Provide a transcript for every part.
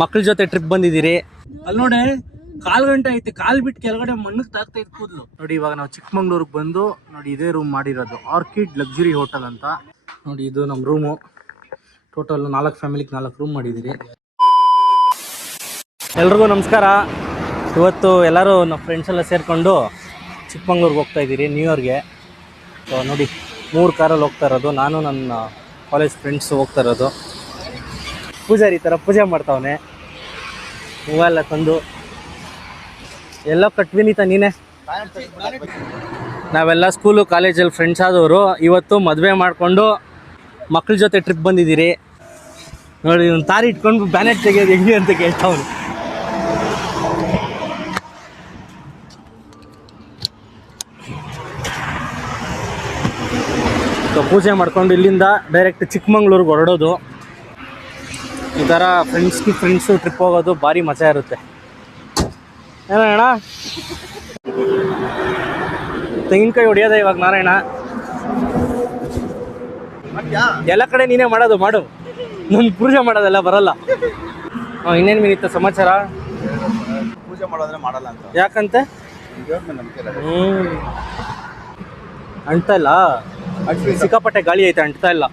ಮಕ್ಕಳ ಜೊತೆ ಟ್ರಿಪ್ ಬಂದಿದ್ದೀರಿ. ಅಲ್ಲಿ ನೋಡಿ ಕಾಲ್ ಗಂಟೆ ಐತೆ, ಕಾಲ್ ಬಿಟ್ಟು ಕೆಳಗಡೆ ಮಣ್ಣಕ್ಕೆ ತಾಗ್ತಾ ಇತ್ತು ಕೂದಲು. ನೋಡಿ ಇವಾಗ ನಾವು ಚಿಕ್ಕಮಂಗ್ಳೂರಿಗೆ ಬಂದು ನೋಡಿ ಇದೇ ರೂಮ್ ಮಾಡಿರೋದು, ಆರ್ಕಿಡ್ ಲಕ್ಸುರಿ ಹೋಟೆಲ್ ಅಂತ. ನೋಡಿ ಇದು ನಮ್ಮ ರೂಮು. ಟೋಟಲ್ 4 ಫ್ಯಾಮಿಲಿಗೆ 4 ರೂಮ್ ಮಾಡಿದ್ದೀರಿ. ಎಲ್ರಿಗೂ ನಮಸ್ಕಾರ. ಇವತ್ತು ಎಲ್ಲರೂ ನಮ್ಮ ಫ್ರೆಂಡ್ಸ್ ಎಲ್ಲ ಸೇರಿಕೊಂಡು ಚಿಕ್ಕಮಂಗ್ಳೂರಿಗೆ ಹೋಗ್ತಾ ಇದ್ದೀರಿ ನ್ಯೂ ಇಯರ್ಗೆ. ಸೊ ನೋಡಿ 3 ಕಾರಲ್ಲಿ ಹೋಗ್ತಾ ಇರೋದು. ನಾನು ನನ್ನ ಕಾಲೇಜ್ ಫ್ರೆಂಡ್ಸ್ ಹೋಗ್ತಾ ಇರೋದು. ಪೂಜಾರಿ ಥರ ಪೂಜೆ ಮಾಡ್ತಾವನೆ, ಹೂವೆಲ್ಲ ತಂದು. ಎಲ್ಲ ಕಟ್ವಿನಿತ ನೀನೇ. ನಾವೆಲ್ಲ ಸ್ಕೂಲು ಕಾಲೇಜಲ್ಲಿ ಫ್ರೆಂಡ್ಸ್ ಆದವರು ಇವತ್ತು ಮದುವೆ ಮಾಡಿಕೊಂಡು ಮಕ್ಕಳ ಜೊತೆ ಟ್ರಿಪ್ ಬಂದಿದ್ದೀರಿ. ನೋಡಿ ಒಂದು ತಾರಿ ಇಟ್ಕೊಂಡು ಬ್ಯಾನೆಟ್ ತೆಗೆಯೋದು ಹೆಂಗೆ ಅಂತ ಕೇಳ್ತಾವನು. ಸೊ ಪೂಜೆ ಮಾಡ್ಕೊಂಡು ಇಲ್ಲಿಂದ ಡೈರೆಕ್ಟ್ ಚಿಕ್ಕಮಂಗ್ಳೂರಿಗೆ ಹೊರಡೋದು. ಈ ಥರ ಫ್ರೆಂಡ್ಸು ಟ್ರಿಪ್ ಹೋಗೋದು ಭಾರಿ ಮಜಾ ಇರುತ್ತೆ. ಏನೋ ಅಣ್ಣ ತೆಂಗಿನಕಾಯಿ ಹೊಡಿಯೋದ ಇವಾಗ ನಾರಾಯಣ. ಎಲ್ಲ ಕಡೆ ನೀನೇ ಮಾಡೋದು, ಮಾಡು. ನನ್ನ ಪೂಜೆ ಮಾಡೋದೆಲ್ಲ ಬರಲ್ಲ. ಇನ್ನೇನು ಮಿನಿತ್ತ ಸಮಾಚಾರ? ಪೂಜೆ ಮಾಡೋದ್ರೆ ಮಾಡಲ್ಲ ಅಂತ. ಯಾಕಂತೆ? ಅಂಟ್ತಾ ಇಲ್ಲ, ಸಿಕ್ಕಾಪಟ್ಟೆ ಗಾಳಿ ಐತೆ, ಅಂಟ್ತಾ ಇಲ್ಲ.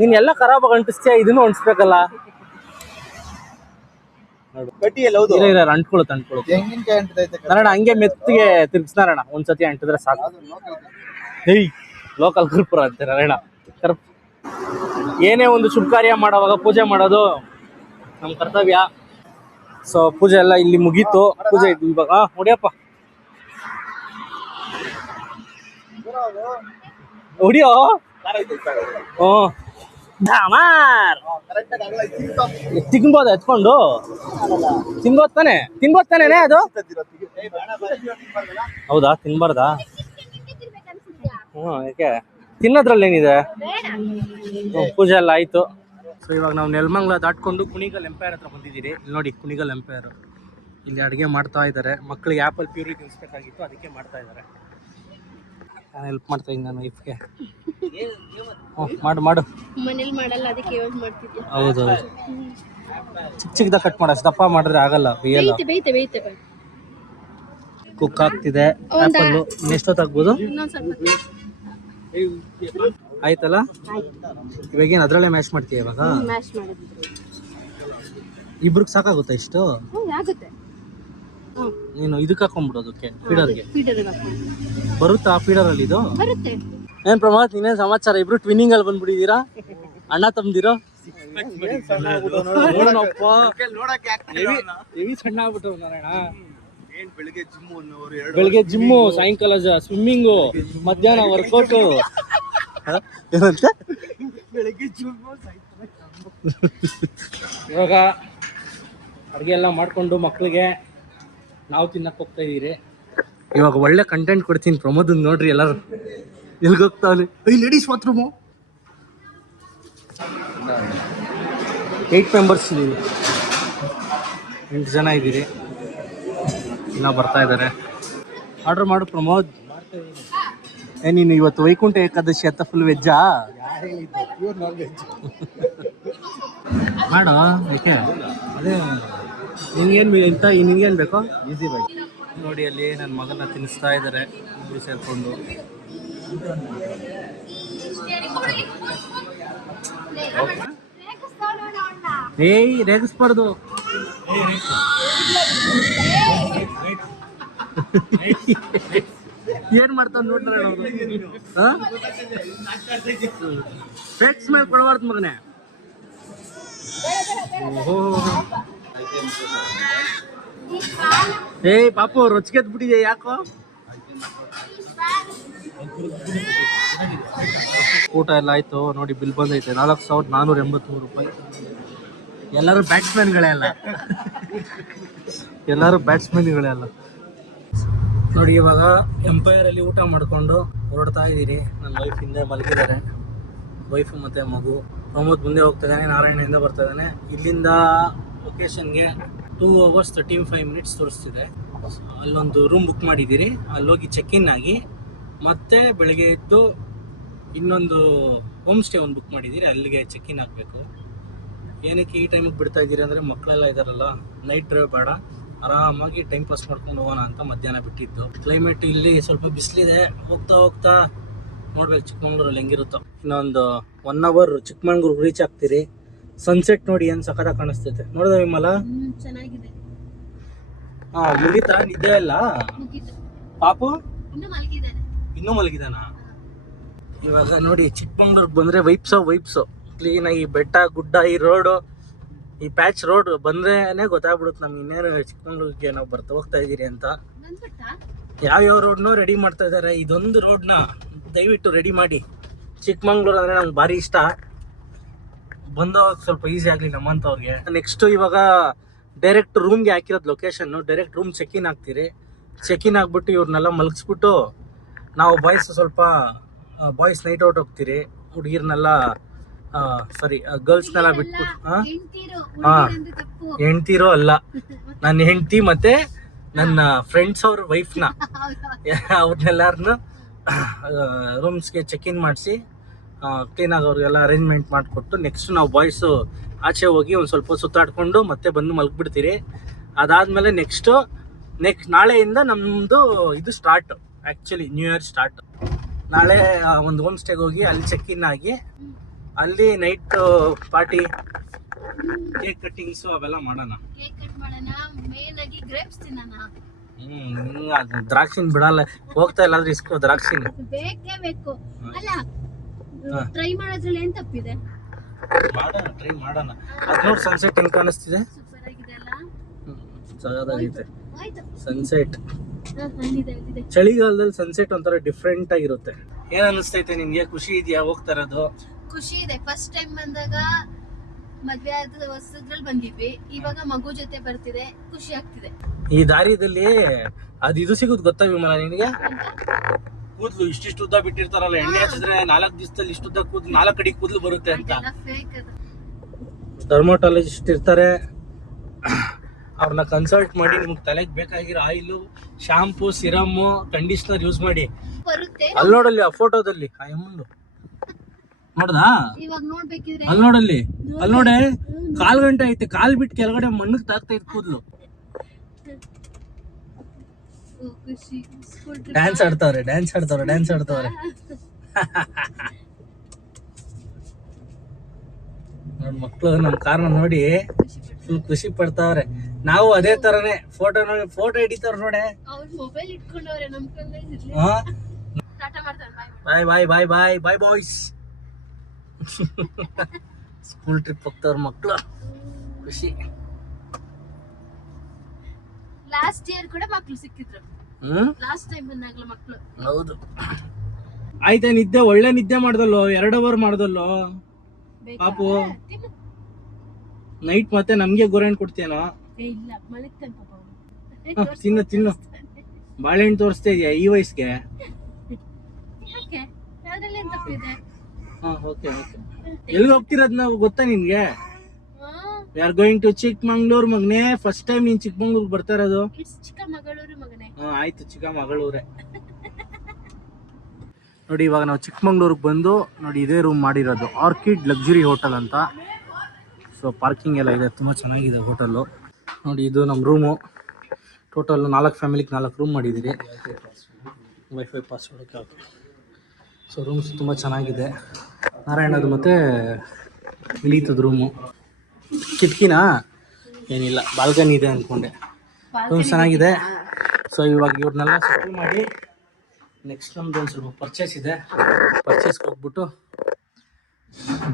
ನೀನು ಎಲ್ಲ ಖರಾಬಾಗಿ ಅಂಟಿಸ್ತೀಯ, ಇದನ್ನು ಅಂಟಿಸ್ಬೇಕಲ್ಲ. ಅಂಟ್ಕೊಳ್ಳುತ್ತೆ ನಾರಾಯಣ. ಹಂಗೆ ಮೆತ್ತಿಗೆ ತಿರ್ಗಿಸ್ ನಾರಾಯಣ. ಒಂದ್ಸತಿ ಅಂಟಿದ್ರೆ ಸಾಕು. ಹೇಯ್ ಲೋಕಲ್ ಕರ್ಪೂರ ಅಂತೆ ನಾರಾಯಣ. ಏನೇ ಒಂದು ಶುಭ ಕಾರ್ಯ ಮಾಡೋವಾಗ ಪೂಜೆ ಮಾಡೋದು ನಮ್ಮ ಕರ್ತವ್ಯ. ಸೊ ಪೂಜೆ ಎಲ್ಲ ಇಲ್ಲಿ ಮುಗೀತು. ಪೂಜೆ ಇದ್ದು ಇವಾಗ ಹೊಡಿಯಪ್ಪ, ಹೊಡಿಯೋ. ತಿನ್ಬೋದ ಎತ್ಕೊಂಡು? ತಿನ್ಬೋದ್ ತಾನೇನೆ ಅದು? ಹೌದಾ, ತಿನ್ಬಾರ್ದಾ? ಯಾಕೆ? ತಿನ್ನೋದ್ರಲ್ಲೇನಿದೆ? ಪೂಜೆ ಎಲ್ಲ ಆಯಿತು. ಸೊ ಇವಾಗ ನಾವು ನೆಲಮಂಗಲ ದಾಟ್ಕೊಂಡು ಕುಣಿಗಲ್ ಎಂಪೈರ್ ಹತ್ರ ಬಂದಿದ್ದೀರಿ. ಇಲ್ಲಿ ನೋಡಿ ಕುಣಿಗಲ್ ಎಂಪೈರ್. ಇಲ್ಲಿ ಅಡುಗೆ ಮಾಡ್ತಾ ಇದ್ದಾರೆ. ಮಕ್ಕಳಿಗೆ ಆ್ಯಪಲ್ ಪ್ಯೂರಿ ತಿನ್ನಿಸ್ಬೇಕಾಗಿತ್ತು, ಅದಕ್ಕೆ ಮಾಡ್ತಾ ಇದ್ದಾರೆ. ನಾನು ಹೆಲ್ಪ್ ಮಾಡ್ತಾ ಇದ್ದೀನಿ ನನ್ನ ವೈಫ್ಗೆ. ಮಾಡು. ಮನೇಲಿ ಮಾಡಲ್ಲ, ಅದಕ್ಕೆ ಯೂಸ್ ಮಾಡ್ತಿದ್ದೆ. ಹೌದು, ಚಿಕ್ಕದಾಗ ಕಟ್ ಮಾಡ, ದಪ್ಪ ಮಾಡಿದ್ರೆ ಆಗಲ್ಲ, ಬೇಯಲ್ಲ. ಬೇಯ್ತೆ ಕುಕ್ ಆಗ್ತಿದೆ ಆ್ಯಪಲ್. ಎಷ್ಟೊತ್ತಾಗ್ಬೋದು? ಆಯ್ತಲ್ಲ, ಇವಾಗೇನು ಅದರಲ್ಲೇ ಮ್ಯಾಶ್ ಮಾಡ್ತೀಯ? ಇವಾಗ ಇಬ್ರಿಗೆ ಸಾಕಾಗುತ್ತಾ ಇಷ್ಟು? ನೀನು ಇದಕ್ಕೆ ಹಾಕೊಂಡ್ಬಿಡೋದಕ್ಕೆ, ಫೀಡರ್ಗೆ ಬರುತ್ತಾ? ಫೀಡರಲ್ಲಿ ಇದು ಏನ್ ಪ್ರಮಾತ್? ನೀನೇನ್ ಸಮಾಚಾರ? ಇಬ್ರು ಟ್ವಿನ್ನಿಂಗ್ ಅಲ್ಲಿ ಬಂದ್ಬಿಟ್ಟಿದ್ದೀರಾ, ಅಣ್ಣ ತಮ್ಮದಿರೋ. ಸಣ್ಣ ಆಗ್ಬಿಟ್ಟು ನಾರಾಯಣ. ಬೆಳಿಗ್ಗೆ ಜಿಮ್ಮು, ಸಾಯಂಕಾಲ ಸ್ವಿಮ್ಮಿಂಗು, ಮಧ್ಯಾಹ್ನ ವರ್ಕೌಟು. ಏನಂತೆ? ಇವಾಗ ಅಡುಗೆ ಎಲ್ಲ ಮಾಡಿಕೊಂಡು ಮಕ್ಕಳಿಗೆ ನಾವು ತಿನ್ನಕ್ಕೆ ಹೋಗ್ತಾ ಇದ್ದೀರಿ. ಇವಾಗ ಒಳ್ಳೆ ಕಂಟೆಂಟ್ ಕೊಡ್ತೀನಿ ಪ್ರಮೋದ್. ನೋಡ್ರಿ ಎಲ್ಲರೂ ಎಲ್ಗೆ ಹೋಗ್ತಾವಲ್ಲಿ. Ladies bathroom. 8 ಮೆಂಬರ್ಸ್ ಇದ್ದೀವಿ, 8 ಜನ ಇದ್ದೀರಿ. ಇನ್ನ ಬರ್ತಾ ಇದ್ದಾರೆ. ಆರ್ಡರ್ ಮಾಡು ಪ್ರಮೋದ್. ನೀನು ಇವತ್ತು ವೈಕುಂಠ ಏಕಾದಶಿ ಅಂತ ಫುಲ್ ವೆಜ್ಜಾ? ಮಾಡ. ಯಾಕೆ? ಅದೇ ನಿನ್ಗೇನು ಬೇಕೋ ಈಸಿ ಬೈ. ನೋಡಿ ಅಲ್ಲಿ ನನ್ನ ಮಗನ ತಿನ್ನಿಸ್ತಾ ಇದ್ದಾರೆ ಇಬ್ಬರು ಸೇರಿಕೊಂಡು. ಏಯ್ ರೇಗಿಸ್ಬಾರ್ದು. ಏನ್ ಮಾಡ್ತಾವ ನೋಡ್ತಾರೆ ಅವರು. ಫೇಕ್ ಸ್ಮೆಲ್ ಕೊಡಬಾರ್ದು ಮಗನೇ. ಓಹೋ, ಏಯ್ ಪಾಪು ರೊಚ್ಗೆದ್ ಬಿಟ್ಟಿದೆ ಯಾಕೋ? ಊಟ ಎಲ್ಲ ಆಯ್ತು. ನೋಡಿ ಬಿಲ್ ಬಂದೈತೆ 4,483 ರೂಪಾಯಿ. ಎಲ್ಲರೂ ಬ್ಯಾಟ್ಸ್ಮನ್ಗಳೇ ಅಲ್ಲ. ನೋಡಿ ಇವಾಗ ಎಂಪೈರಲ್ಲಿ ಊಟ ಮಾಡಿಕೊಂಡು ಹೊರಡ್ತಾ ಇದ್ದೀರಿ. ನನ್ನ ವೈಫ್ ಹಿಂದೆ ಮಲಗಿದ್ದಾರೆ, ವೈಫು ಮತ್ತು ಮಗು. ಪ್ರಮೋದ್ ಮುಂದೆ ಹೋಗ್ತಾ ಇದ್ದಾನೆ, ನಾರಾಯಣದಿಂದ ಬರ್ತಾ ಇದ್ದಾನೆ. ಇಲ್ಲಿಂದ ಲೊಕೇಶನ್ಗೆ 2 hours 35 minutes ತೋರಿಸ್ತಿದೆ. ಅಲ್ಲೊಂದು ರೂಮ್ ಬುಕ್ ಮಾಡಿದ್ದೀರಿ, ಅಲ್ಲೋಗಿ ಚೆಕ್ ಇನ್ ಆಗಿ ಮತ್ತೆ ಬೆಳಗ್ಗೆ ಎದ್ದು ಇನ್ನೊಂದು ಹೋಮ್ ಸ್ಟೇ ಒಂದು ಬುಕ್ ಮಾಡಿದ್ದೀರಿ, ಅಲ್ಲಿಗೆ ಚೆಕ್ ಇನ್ ಆಗಬೇಕು. ಏನಕ್ಕೆ ಈ ಟೈಮಿಗೆ ಬಿಡ್ತಾ ಇದ್ದೀರಿ ಅಂದರೆ ಮಕ್ಕಳೆಲ್ಲ ಇದ್ದಾರಲ್ಲ, ನೈಟ್ ಡ್ರೈವ್ ಬೇಡ, ಆರಾಮಾಗಿ ಟೈಮ್ ಪಾಸ್ ಮಾಡ್ಕೊಂಡು ಹೋಗೋಣ ಅಂತ ಮಧ್ಯಾಹ್ನ ಬಿಟ್ಟಿದ್ದು. ಕ್ಲೈಮೇಟ್ ಇಲ್ಲಿ ಸ್ವಲ್ಪ ಬಿಸಿಲಿದೆ. ಹೋಗ್ತಾ ಹೋಗ್ತಾ ನೋಡ್ಬೇಕು ಚಿಕ್ಕಮಂಗ್ಳೂರಲ್ಲಿ ಹೆಂಗಿರುತ್ತೋ. ಇನ್ನೊಂದು 1 ಅವರ್ ಚಿಕ್ಕಮಂಗ್ಳೂರು ರೀಚ್ ಆಗ್ತೀರಿ. ಸನ್ಸೆಟ್ ನೋಡಿ ಏನು ಸಖತ್ತಾಗಿ ಕಾಣಿಸ್ತೈತೆ. ನೋಡಿದ ವಿಮಲ? ಚೆನ್ನಾಗಿದೆ. ಮುಗಿತಾ ನಿದ್ದೆ ಇಲ್ಲ? ಮುಗೀತು. ಪಾಪು ಇನ್ನೂ ಮಲಗಿದ್ದಾನೆ. ಇನ್ನೂ ಮಲಗಿದಾನ? ಇವಾಗ ನೋಡಿ ಚಿಕ್ಕಮಂಗ್ಳೂರ್ಗೆ ಬಂದರೆ ವೈಪ್ಸು ಕ್ಲೀನಾಗಿ ಬೆಟ್ಟ ಗುಡ್ಡ, ಈ ರೋಡು, ಈ ಪ್ಯಾಚ್ ರೋಡ್ ಬಂದ್ರೇನೆ ಗೊತ್ತಾಗ್ಬಿಡುತ್ತೆ ನಮ್ಗೆ ಇನ್ನೇನು ಚಿಕ್ಕಮಂಗ್ಳೂರಿಗೆ ನಾವು ಹೋಗ್ತಾ ಇದ್ದೀರಿ ಅಂತ. ಯಾವ್ಯಾವ ರೋಡ್ನೂ ರೆಡಿ ಮಾಡ್ತಾ ಇದ್ದಾರೆ. ಇದೊಂದು ರೋಡ್ನ ದಯವಿಟ್ಟು ರೆಡಿ ಮಾಡಿ. ಚಿಕ್ಕಮಂಗ್ಳೂರು ಅಂದರೆ ನಂಗೆ ಭಾರಿ ಇಷ್ಟ. ಬಂದವಾಗ ಸ್ವಲ್ಪ ಈಸಿ ಆಗಲಿ ನಮ್ಮಂಥವ್ರಿಗೆ. ನೆಕ್ಸ್ಟು ಇವಾಗ ಡೈರೆಕ್ಟ್ ರೂಮ್ಗೆ ಹಾಕಿರೋದು ಲೊಕೇಶನ್ನು. ಡೈರೆಕ್ಟ್ ರೂಮ್ ಚೆಕ್-ಇನ್ ಆಗ್ತೀರಿ. ಚೆಕ್-ಇನ್ ಆಗಿಬಿಟ್ಟು ಇವ್ರನ್ನೆಲ್ಲ ಮಲಗಿಸ್ಬಿಟ್ಟು ನಾವು ಬಾಯ್ಸ್ ನೈಟ್ ಔಟ್ ಹೋಗ್ತೀರಿ. ಹುಡುಗಿರ್ನೆಲ್ಲ ಗರ್ಲ್ಸ್ನೆಲ್ಲ ಬಿಟ್ಬಿಟ್ಟು ಹೆಂಡ್ತಿರೋ ಅಲ್ಲ, ನನ್ನ ಹೆಂಡ್ತಿ ಮತ್ತೆ ನನ್ನ ಫ್ರೆಂಡ್ಸ್ ಅವ್ರ ವೈಫ್ನ ಅವ್ರನ್ನೆಲ್ಲರನ್ನು ರೂಮ್ಸ್ಗೆ ಚೆಕ್-ಇನ್ ಮಾಡಿಸಿ ಕ್ಲೀನಾಗಿ ಅವ್ರಿಗೆಲ್ಲ ಅರೇಂಜ್ಮೆಂಟ್ ಮಾಡಿಕೊಟ್ಟು ನೆಕ್ಸ್ಟ್ ನಾವು ಬಾಯ್ಸು ಆಚೆ ಹೋಗಿ ಒಂದು ಸ್ವಲ್ಪ ಸುತ್ತಾಡ್ಕೊಂಡು ಮತ್ತೆ ಬಂದು ಮಲಗಿಬಿಡ್ತೀರಿ. ಅದಾದಮೇಲೆ ನೆಕ್ಸ್ಟ್ ನಾಳೆಯಿಂದ ನಮ್ಮದು ಇದು start. Actually new year start. ನಾಳೆ ಒಂದು ಹೋಮ್ ಸ್ಟೇಗೆ ಹೋಗಿ ಅಲ್ಲಿ ಚೆಕ್-ಇನ್ ಆಗಿ ಅಲ್ಲಿ ನೈಟ್ ಪಾರ್ಟಿ, ಕೇಕ್ ಕಟ್ಟಿಂಗ್ಸು ಅವೆಲ್ಲ ಮಾಡೋಣ. ದ್ರಾಕ್ಷಿನ ಬಿಡಲ್ಲ. ಹೋಗ್ತಾ ಇಲ್ಲಾದ್ರೆ ಇಸ್ಕೋ ದ್ರಾಕ್ಷಿನ. ಬೇಕೇ ಬೇಕು ಅಲ್ಲ, ಟ್ರೈ ಮಾಡೋದ್ರಲ್ಲಿ ಏನ್ ತಪ್ಪಿದೆ? ಟ್ರೈ ಮಾಡೋಣ. ಅದು ನೋಡಿ ಸನ್ಸೆಟ್ ಹೆಂಗ್ ಕಾಣಿಸ್ತಿದೆ. ಸೂಪರ್ ಆಗಿದೆ ಅಲ್ಲ? ಸಗದಾಗೈತೆ ಆಯ್ತು. ಸನ್ಸೆಟ್. ಅಲ್ಲಿದೆ. ಚಳಿಗಾಲದಲ್ಲಿ ಸನ್ಸೆಟ್ ಒಂಥರ ಡಿಫ್ರೆಂಟ್ ಆಗಿರುತ್ತೆ. ಏನ್ ಅನಿಸ್ತೈತೆ ನಿನ್ಗೆ? ಖುಷಿ ಇದೆಯಾ ಹೋಗ್ತಾ ಇರೋದು? ಖುಷಿ ಇದೆ. ಫಸ್ಟ್ ಟೈಮ್ ಬಂದಾಗ ಮದ್ವೆ ಆದ ಹೊಸದ್ರಲ್ಲಿ ಬಂದಿದ್ವಿ, ಇವಾಗ ಮಗು ಜೊತೆ ಬರ್ತಿದೆ, ಖುಷಿ ಆಗ್ತಿದೆ. ಈ ದಾರಿದಲ್ಲಿ ಇದು ಸಿಗುದು ಗೊತ್ತಾ ವಿಮಲ ನಿನಗೆ? ಕೂದ್ಲು ಇಷ್ಟಿಷ್ಟು ಉದ್ದ ಬಿಟ್ಟಿರ್ತಾರಲ್ಲ, ಎಣ್ಣೆ ಹಚ್ಚಿದ್ರೆ 4 ದಿವಸದಲ್ಲಿ ಇಷ್ಟುದ್ದ ಕೂದ್ಲು 4 ಅಡಿ ಕೂದ್ಲು ಬರುತ್ತೆ ಅಂತ. ಡರ್ಮೋಟಾಲಜಿಸ್ಟ್ ಇರ್ತಾರೆ, ಅವ್ರನ್ನ ಕನ್ಸಲ್ಟ್ ಮಾಡಿ ನಿಮ್ಗೆ ತಲೆಗೆ ಬೇಕಾಗಿರೋ ಆಯಿಲು, ಶಾಂಪೂ, ಸಿರಮ್ಮು, ಕಂಡೀಷನರ್ ಯೂಸ್ ಮಾಡಿ. ಅಲ್ಲಿ ನೋಡಲ್ಲಿ ಆ ಫೋಟೋದಲ್ಲಿ ಆ ಎಮ್ಮಂದು ನೋಡ್ದಾ? ಅಲ್ಲಿ ನೋಡಲ್ಲಿ, ಅಲ್ಲಿ ನೋಡೆ, 1/4 ಗಂಟೆ ಐತೆ, ಕಾಲ್ ಬಿಟ್ಟು ಕೆಳಗಡೆ ಮಣ್ಣಕ್ಕೆ ತಾಗ್ತಾ ಇತ್ತು ಕೂದ್ಲು. ಡ್ಯಾನ್ಸ್ ಆಡ್ತಾವ್ರೆ. ನೋಡ್ ಮಕ್ಳು ನಮ್ಮ ಕಾರ್ನ ನೋಡಿ ಫುಲ್ ಖುಷಿ ಪಡ್ತಾವ್ರೆ. ನಾವು ಅದೇ ತರನೇ ಫೋಟೋ ಹಿಡಿತಾರ ನೋಡೆ. ಬಾಯ್ ಬಾಯ್ಸ್. ಸ್ಕೂಲ್ ಟ್ರಿಪ್ ಹೋಗ್ತಾವ್ರ ಮಕ್ಳು, ಖುಷಿ. ಲಾಸ್ಟ್ ಇಯರ್ ಕೂಡ ಮಕ್ಳು ಸಿಕ್ಕಿದ್ರು. ಲಾಸ್ಟ್ ಟೈಮ್ ಬಂದಾಗಲ ಮಕ್ಳು. ಹೌದು. ಆಯ್ತಾ ನಿದ್ದೆ? ಒಳ್ಳೆ ನಿದ್ದೆ ಮಾಡ್ದಲ್ಲೋ, 2 ಅವರ್ ಮಾಡ್ದಲ್ಲೋ ಪಾಪು. ನೈಟ್ ಮತ್ತೆ ನಮ್ಗೆ ಗೋರೆಂಟ್ ಕೊಡ್ತೀಯನೋ? ತಿನ್ನು. ಬಾಳೆಹಣ್ಣು ತೋರಿಸ್ತಾ ಇದೆಯಾ ಈ ವಯಸ್ಸಿಗೆ? ಎಲ್ಲಿ ಹೋಗ್ತಿರೋದ್ ನಾವು ಗೊತ್ತಾ ನಿನ್ಗೆ? We are going to Chikmagalur ಮಗನೇ. ಫಸ್ಟ್ ಟೈಮ್ ನೀನ್ ಚಿಕ್ಕಮಂಗ್ಳೂರ್ ಬರ್ತಾ ಇರೋದು? ಚಿಕ್ಕಮಗಳೂರು ಮಗನೇ. ಆಯ್ತು, ಚಿಕ್ಕಮಗಳೂರೇ. ನೋಡಿ ಇವಾಗ ನಾವು ಚಿಕ್ಕಮಂಗ್ಳೂರ್ಗೆ ಬಂದು ನೋಡಿ ಇದೇ ರೂಮ್ ಮಾಡಿರೋದು, ಆರ್ಕಿಡ್ ಲಕ್ಸುರಿ ಹೋಟೆಲ್ ಅಂತ. ಸೊ ಪಾರ್ಕಿಂಗ್ ಎಲ್ಲ ಇದೆ, ತುಂಬ ಚೆನ್ನಾಗಿದೆ ಹೋಟೆಲ್ಲು. ನೋಡಿ ಇದು ನಮ್ಮ ರೂಮು. ಟೋಟಲ್ 4 ಫ್ಯಾಮಿಲಿಗೆ 4 ರೂಮ್ ಮಾಡಿದ್ದೀರಿ. ವೈಫೈ ಪಾಸ್ವರ್ಡ್ ಹಾಕಿ. ಸೊ ರೂಮ್ಸ್ ತುಂಬ ಚೆನ್ನಾಗಿದೆ. ನಾರಾಯಣದು ಮತ್ತು ವಿನೀತದ ರೂಮು. ಕಿಟಕಿನಾ? ಏನಿಲ್ಲ, ಬಾಲ್ಕನಿ ಇದೆ ಅಂದ್ಕೊಂಡೆ. ರೂಮ್ ಚೆನ್ನಾಗಿದೆ. ಸೊ ಇವಾಗ ಇವ್ರನ್ನೆಲ್ಲ ಸೆಟಲ್ ಮಾಡಿ ನೆಕ್ಸ್ಟ್ ನಮ್ದು ಒಂದು ಸ್ವಲ್ಪ ಪರ್ಚೇಸ್ ಇದೆ. ಪರ್ಚೇಸ್ಗೆ ಹೋಗ್ಬಿಟ್ಟು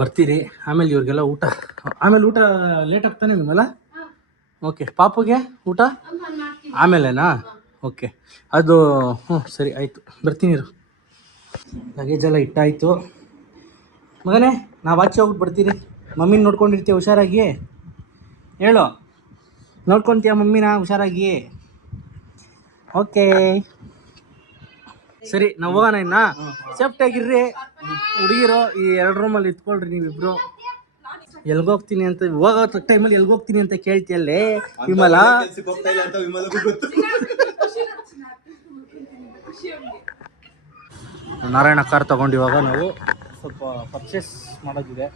ಬರ್ತೀರಿ. ಆಮೇಲೆ ಇವ್ರಿಗೆಲ್ಲ ಊಟ ಲೇಟ್ ಆಗ್ತಾನೆ ನಿಮ್ಮಲ್ಲ? ಓಕೆ. ಪಾಪುಗೆ ಊಟ ಆಮೇಲೆನಾ? ಓಕೆ, ಅದು ಸರಿ ಆಯಿತು, ಬರ್ತೀನಿ. ಲಗೇಜೆಲ್ಲ ಇಟ್ಟಾಯಿತು ಮಗನೇ. ನಾವು ಆಚೆ ಹೋಗ್ಬಿಟ್ಟು ಬರ್ತೀರಿ. ಮಮ್ಮಿನ ನೋಡ್ಕೊಂಡಿರ್ತೀಯ ಹುಷಾರಾಗಿ? ಹೇಳು, ನೋಡ್ಕೊತೀಯ ಮಮ್ಮಿನ ಹುಷಾರಾಗಿ? ಓಕೆ ಸರಿ, ನಾವು ಹೋಗೋಣ. ಇನ್ನ ಸೇಫ್ಟಿಯಾಗಿರ್ರಿ ಹುಡುಗಿರು. ಈ 2 ರೂಮಲ್ಲಿ ಇತ್ಕೊಳ್ರಿ ನೀವಿಬ್ರು. ಎಲ್ಗೋಗ್ತೀನಿ ಅಂತ ಹೋಗೋ ಟೈಮಲ್ಲಿ ಎಲ್ಗೋಗ್ತೀನಿ ಅಂತ ಕೇಳ್ತಿಯಲ್ಲೇ ವಿಮಲ? ನಾರಾಯಣ ಕಾರ್ ತಗೊಂಡು ಇವಾಗ ನಾವು ಸ್ವಲ್ಪ ಪರ್ಚೇಸ್ ಮಾಡೋದಿದೆ.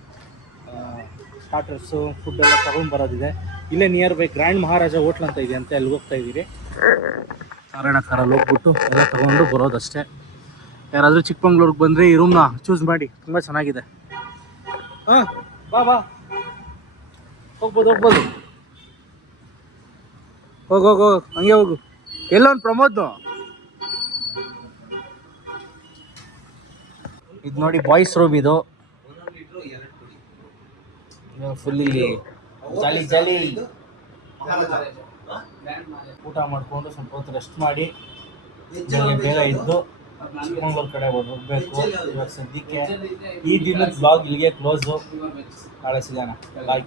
ಸ್ಟಾರ್ಟರ್ಸು ಫುಡ್ ಎಲ್ಲ ತೊಗೊಂಡು ಬರೋದಿದೆ. ಇಲ್ಲೇ near by grand Maharaja hotel ಅಂತ ಇದೆ ಅಂತ ಅಲ್ಲಿ ಹೋಗ್ತಾ ಇದ್ದೀರಿ. ನಾರಾಯಣ ಕಾರಲ್ಲಿ ಹೋಗ್ಬಿಟ್ಟು ಎಲ್ಲ ತೊಗೊಂಡು ಬರೋದಷ್ಟೇ. ಯಾರಾದರೂ ಚಿಕ್ಕಮಂಗ್ಳೂರಿಗೆ ಬಂದರೆ ಈ ರೂಮ್ನ ಚೂಸ್ ಮಾಡಿ, ತುಂಬ ಚೆನ್ನಾಗಿದೆ. ಹಾಂ ಬಾ ಬಾ, ಹೋಗ್ಬೋದು ಹೋಗ್ಬೋದು, ಹೋಗು ಹಂಗೆ ಹೋಗು. ಎಲ್ಲೊಂದು ಪ್ರಮೋದ್ನು ಇದು ನೋಡಿ, ಬಾಯ್ಸ್ ರೂಮ್ ಇದು. ಫುಲ್ ಇಲ್ಲಿ ಜಾಲಿ ಜಾಲಿ. ಊಟ ಮಾಡಿಕೊಂಡು ಸ್ವಲ್ಪ ಹೊತ್ತು ರೆಸ್ಟ್ ಮಾಡಿ ಬೇಗ ಇದ್ದು ಚಿಕ್ಕಮಂಗ್ಳೂರು ಕಡೆ ಹೋಗಬೇಕು. ಇವಾಗ ಸದ್ಯಕ್ಕೆ ಈ ದಿನದ ಬ್ಲಾಗ್ ಇಲ್ಲಿಗೆ ಕ್ಲೋಸು. ನಾಳೆ ಸಿಗೋಣ. ಬಾಯ್.